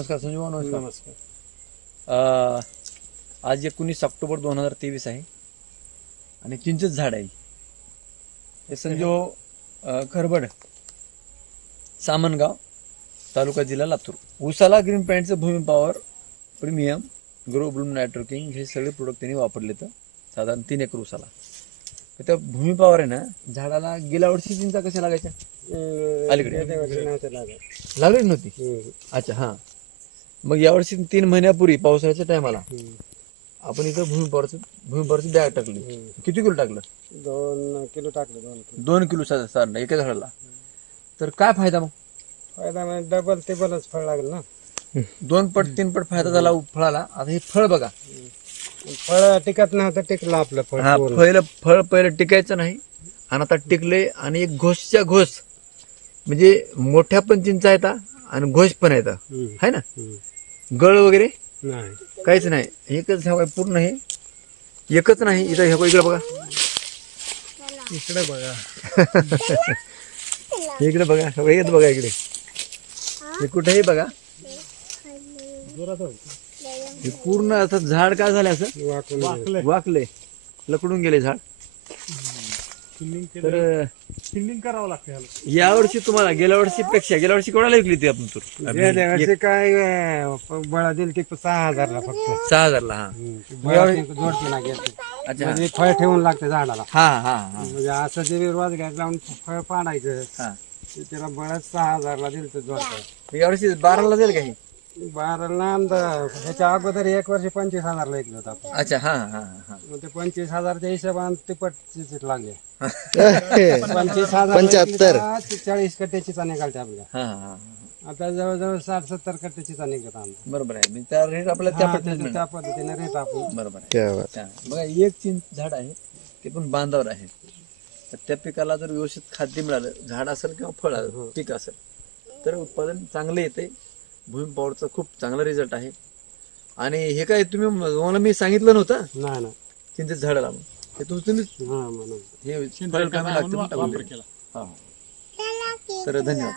नमस्कार संजय भाऊ, नमस्कार. नमस्कार. आज 19 ऑक्टोबर 2023 आहे आणि चिंचेच झाड आहे. हे संजय खरबड, सामनगाव, तालुका जिल्हा लातूर. उसाला ग्रीन पॅन्टचं भूमी पॉवर प्रीमियम, ग्रो ब्लूम नायट्रोकिंग हे सगळे प्रोडक्ट त्यांनी वापरले. तर साधारण 3 एकर उसाला त्या भूमी पॉवर आहे ना. झाडाला गेल्या वर्षी चिंचा कशा लागायच्या? अलीकडे लागली नव्हती. अच्छा, हां. मग यावर्षी 3 महिन्यापूर्वी पावसाळ्याच्या टायमाला आपण इथं भूमी बॅग टाकली. किती किलो टाकलं? 2 किलो टाकले. 2 किलो साधारण एका झाडाला. तर काय फायदा? मग फायदा म्हणजे डबल टेबलच फळ लागेल ना. 2 पट 3 पट फायदा झाला फळाला. आता हे फळ बघा, फळ टिकत नव्हतं, टिकलं आपलं फळ. हा, फळ पहिलं टिकायचं नाही आणि आता टिकले. आणि एक घोषच्या घोष म्हणजे मोठ्या पण चिंचा येतात आणि घोष पण येतात, है ना. गळ वगैरे नाही, काहीच नाही. एकच हवाय पूर्ण. हे एकच नाही. इथं हे इकडे बघा, इकडे बघा, इकडे बघा, हेच बघा इकडे, हे कुठेही बघा. हे पूर्ण असं झाड काय झालं, असं वाकले, लकडून गेले झाड. तर फिलिंग करावं लागतं. यावर्षी तुम्हाला गेल्या वर्षी कोणाला विकली ती आपण तूर? काय बळा दिली ती 6,000ला फक्त. 6,000ला. हा, जोडती ना घेतली. अच्छा, म्हणजे फळ ठेवून लागतं झाडाला. हा हा हा म्हणजे असं जे रोज घ्यायचं लावून फळ पाडायचं. हा. त्याला बळच 6,000ला दिलं तर जोडतं. यावर्षी 12ला जाईल का हे? 12ला ह्याच्या अगोदर 1 वर्षी 25,000ला ऐकलं होतं आपण. अच्छा, हा हा हा. मग ते 25,000च्या हिशोबाने तिप्पट लागले. 75. 40 कट्ट्याची चाणे घालते आपल्या. हा हा. आता जवळजवळ 60-70 कट्ट्याची चाणे घेत आम्ही. बरोबर आहे. मी त्या रेट आपल्याला त्या पद्धतीने त्या पद्धतीने रेट आपण. बरोबर आहे. क्या बात. हा. बघा, एक चिंच झाड आहे, ते पण बांधावर आहे. तर त्या पिकाला जर व्यवस्थित खाद्य मिळालं, झाड असेल किंवा फळ पीक असेल, तर उत्पादन चांगलं येते. भूमी पॉवरचा खूप चांगला रिझल्ट आहे. आणि हे काय मला मी सांगितलं नव्हतं नाही ना. चिंचेचं झाड लावून, हे तुम्ही हा म्हणून हे फळ कामी लागतं म्हणून टाकून दिलं. हा. तर धन्यवाद.